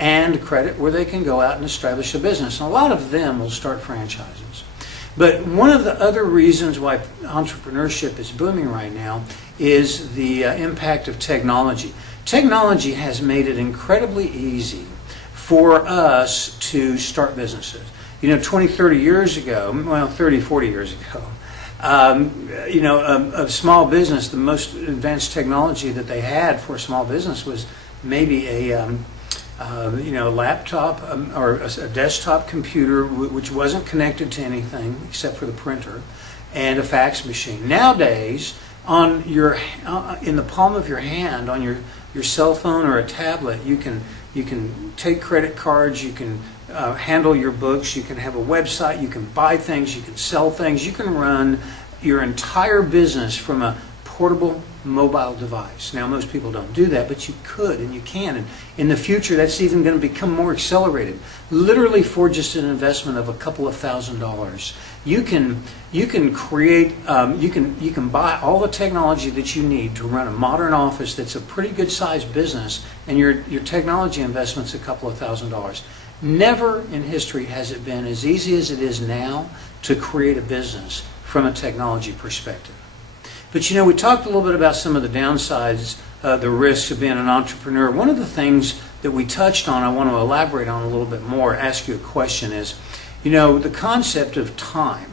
and credit where they can go out and establish a business. And a lot of them will start franchises. But one of the other reasons why entrepreneurship is booming right now is the impact of technology. Technology has made it incredibly easy for us to start businesses. 20, 30 years ago, well, 30, 40 years ago, a small business, the most advanced technology that they had for a small business was maybe a laptop or a desktop computer which wasn't connected to anything except for the printer, and a fax machine. Nowadays, in the palm of your hand, on your cell phone or a tablet, you can take credit cards, you can handle your books, you can have a website, you can buy things, you can sell things, you can run your entire business from a portable mobile device. Now, most people don't do that, but you could and you can. And in the future, that's even going to become more accelerated. Literally, for just an investment of a couple of $1,000s, you can create, you can buy all the technology that you need to run a modern office that's a pretty good sized business, and your technology investment's a couple of $1,000s. Never in history has it been as easy as it is now to create a business from a technology perspective. But we talked a little bit about some of the downsides, the risks of being an entrepreneur. One of the things that we touched on, I want to elaborate on a little bit more, ask you a question is, the concept of time.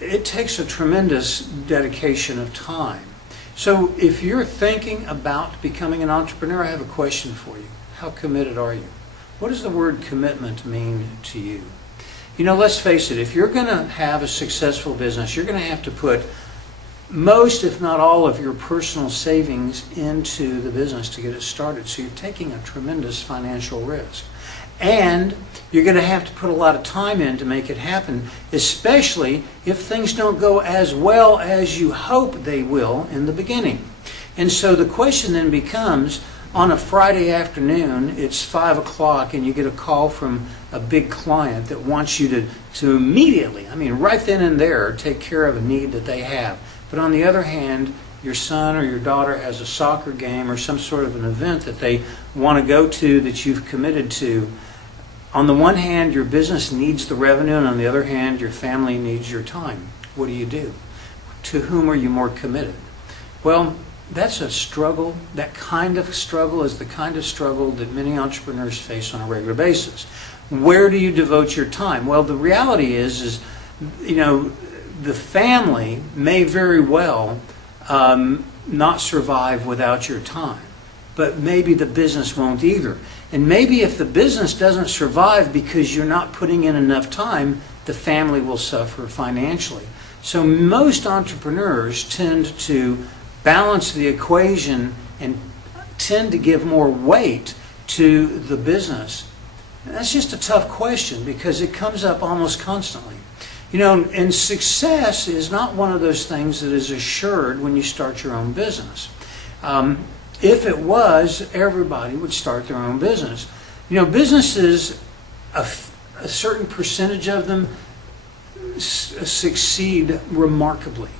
It takes a tremendous dedication of time. So if you're thinking about becoming an entrepreneur, I have a question for you. How committed are you? What does the word commitment mean to you? Let's face it, if you're going to have a successful business, you're going to have to put most, if not all, of your personal savings into the business to get it started. So you're taking a tremendous financial risk. And you're going to have to put a lot of time in to make it happen, especially if things don't go as well as you hope they will in the beginning. And so the question then becomes, on a Friday afternoon, it's 5 o'clock, and you get a call from a big client that wants you to immediately, right then and there, take care of a need that they have. But on the other hand, your son or your daughter has a soccer game or some sort of an event that they want to go to that you've committed to. On the one hand, your business needs the revenue, and on the other hand, your family needs your time. What do you do? To whom are you more committed? Well, that's a struggle. That kind of struggle is the kind of struggle that many entrepreneurs face on a regular basis. Where do you devote your time? Well, the reality is the family may very well not survive without your time, but maybe the business won't either. And maybe if the business doesn't survive because you're not putting in enough time, the family will suffer financially. So most entrepreneurs tend to balance the equation and tend to give more weight to the business. And that's just a tough question because it comes up almost constantly. And success is not one of those things that is assured when you start your own business. If it was, everybody would start their own business. Businesses, a certain percentage of them succeed remarkably.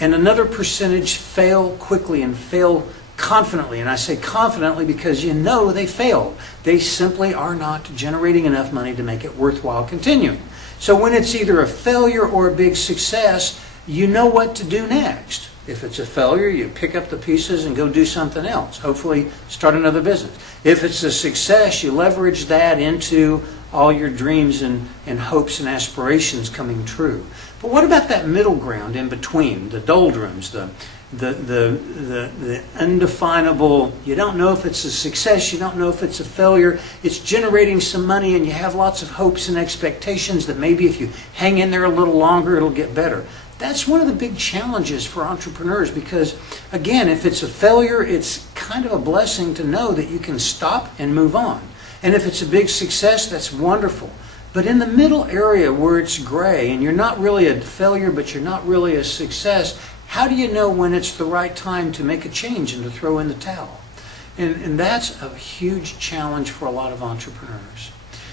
And another percentage fail quickly and fail confidently. And I say confidently because they failed. They simply are not generating enough money to make it worthwhile continuing. So when it's either a failure or a big success, you know what to do next. If it's a failure, you pick up the pieces and go do something else. Hopefully start another business. If it's a success, you leverage that into all your dreams and hopes and aspirations coming true. But what about that middle ground in between, the doldrums, the undefinable, you don't know if it's a success, you don't know if it's a failure, it's generating some money and you have lots of hopes and expectations that maybe if you hang in there a little longer it'll get better. That's one of the big challenges for entrepreneurs because, again, if it's a failure, it's kind of a blessing to know that you can stop and move on. And if it's a big success, that's wonderful. But in the middle area where it's gray and you're not really a failure but you're not really a success, how do you know when it's the right time to make a change and to throw in the towel? And that's a huge challenge for a lot of entrepreneurs.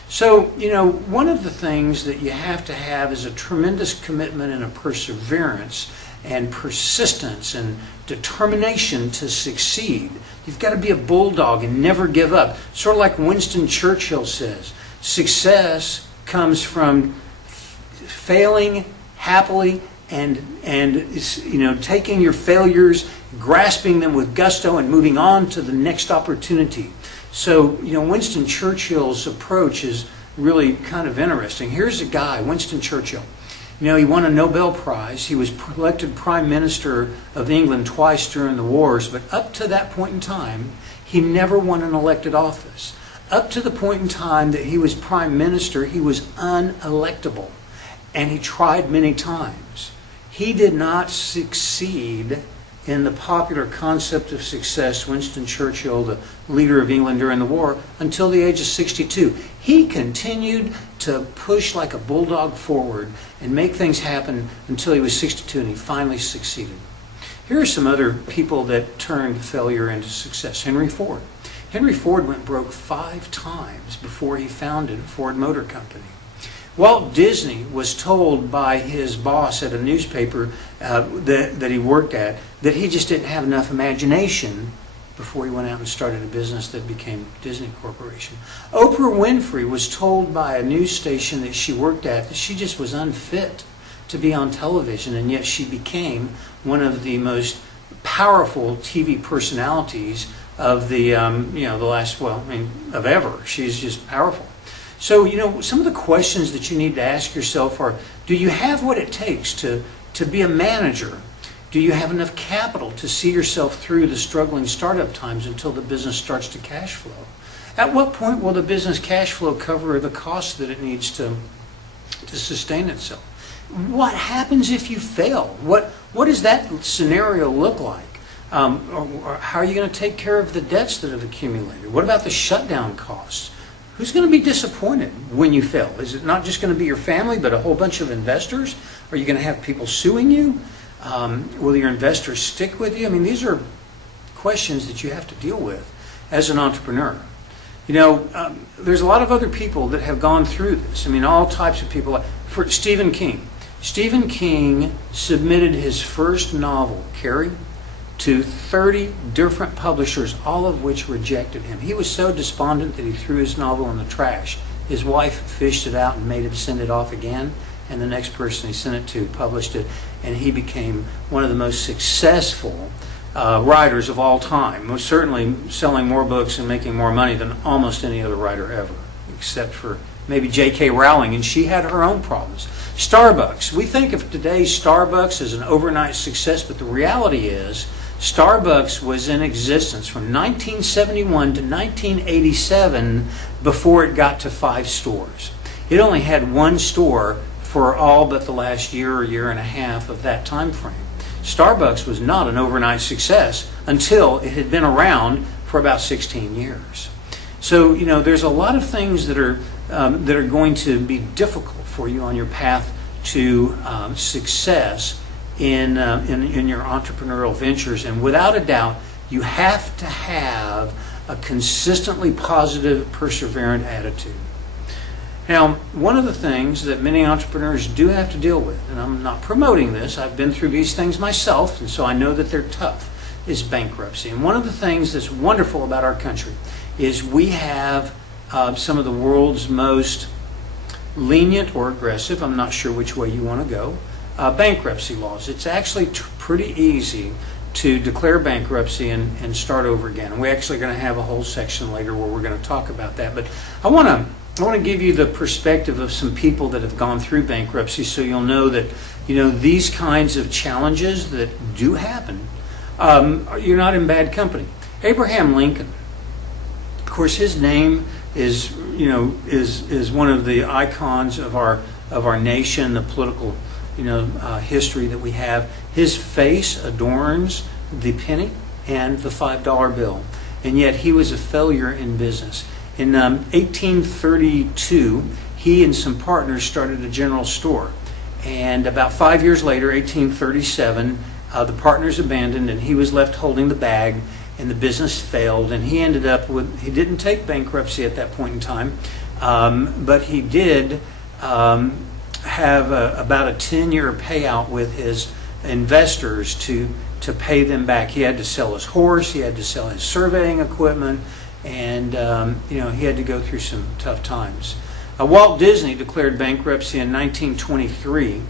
So, one of the things that you have to have is a tremendous commitment and a perseverance and persistence and determination to succeed. You've got to be a bulldog and never give up. Sort of like Winston Churchill says, success comes from failing happily and taking your failures, grasping them with gusto, and moving on to the next opportunity. So, Winston Churchill's approach is really kind of interesting. Here's a guy, Winston Churchill. He won a Nobel Prize. He was elected Prime Minister of England twice during the wars, but up to that point in time, he never won an elected office. Up to the point in time that he was Prime Minister, he was unelectable, and he tried many times. He did not succeed in the popular concept of success, Winston Churchill, the leader of England during the war, until the age of 62. He continued to push like a bulldog forward and make things happen until he was 62, and he finally succeeded. Here are some other people that turned failure into success. Henry Ford. Henry Ford went broke 5 times before he founded Ford Motor Company. Walt Disney was told by his boss at a newspaper that he worked at that he just didn't have enough imagination before he went out and started a business that became Disney Corporation. Oprah Winfrey was told by a news station that she worked at that she just was unfit to be on television, and yet she became one of the most powerful TV personalities of the of ever. She's just powerful. So, some of the questions that you need to ask yourself are, do you have what it takes to be a manager? Do you have enough capital to see yourself through the struggling startup times until the business starts to cash flow? At what point will the business cash flow cover the costs that it needs to sustain itself? What happens if you fail? What does that scenario look like? Or how are you going to take care of the debts that have accumulated? What about the shutdown costs? Who's going to be disappointed when you fail? Is it not just going to be your family, but a whole bunch of investors? Are you going to have people suing you? Will your investors stick with you? I mean, these are questions that you have to deal with as an entrepreneur. There's a lot of other people that have gone through this. I mean, all types of people. For Stephen King. Stephen King submitted his first novel, Carrie, to 30 different publishers, all of which rejected him. He was so despondent that he threw his novel in the trash. His wife fished it out and made him send it off again, and the next person he sent it to published it, and he became one of the most successful writers of all time, most certainly selling more books and making more money than almost any other writer ever, except for maybe J.K. Rowling, and she had her own problems. Starbucks. We think of today's Starbucks as an overnight success, but the reality is Starbucks was in existence from 1971 to 1987 before it got to 5 stores. It only had 1 store for all but the last year or year and a half of that time frame. Starbucks was not an overnight success until it had been around for about 16 years. So, there's a lot of things that are going to be difficult for you on your path to success in your entrepreneurial ventures, and without a doubt, you have to have a consistently positive, perseverant attitude. Now, one of the things that many entrepreneurs do have to deal with, and I'm not promoting this, I've been through these things myself, and so I know that they're tough, is bankruptcy. And one of the things that's wonderful about our country is we have some of the world's most lenient or aggressive, I'm not sure which way you want to go, bankruptcy laws. It's actually pretty easy to declare bankruptcy and start over again. And we're actually going to have a whole section later where we're going to talk about that. But I want to give you the perspective of some people that have gone through bankruptcy, so you'll know that these kinds of challenges that do happen, you're not in bad company. Abraham Lincoln, of course, his name is one of the icons of our nation, the political history that we have. His face adorns the penny and the $5 bill, and yet he was a failure in business. In 1832, he and some partners started a general store, and about 5 years later, 1837, the partners abandoned, and he was left holding the bag, and the business failed, and he ended up he didn't take bankruptcy at that point in time, but he did have about a 10-year payout with his investors to pay them back. He had to sell his horse, he had to sell his surveying equipment, and he had to go through some tough times. Walt Disney declared bankruptcy in 1923.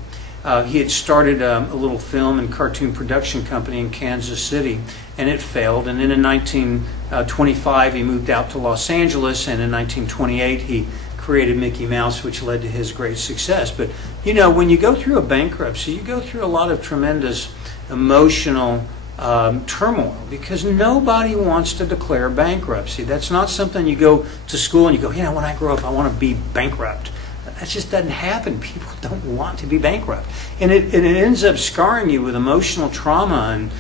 He had started a little film and cartoon production company in Kansas City, and it failed. And then in 1925, he moved out to Los Angeles, and in 1928, he created Mickey Mouse, which led to his great success. But, when you go through a bankruptcy, you go through a lot of tremendous emotional turmoil, because nobody wants to declare bankruptcy. That's not something you go to school and you go, when I grow up, I want to be bankrupt. That just doesn't happen. People don't want to be bankrupt. And it ends up scarring you with emotional trauma and,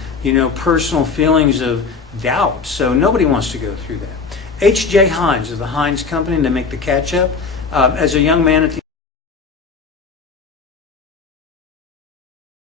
personal feelings of doubt. So nobody wants to go through that. H.J. Heinz of the Heinz Company, they make the ketchup. As a young man at the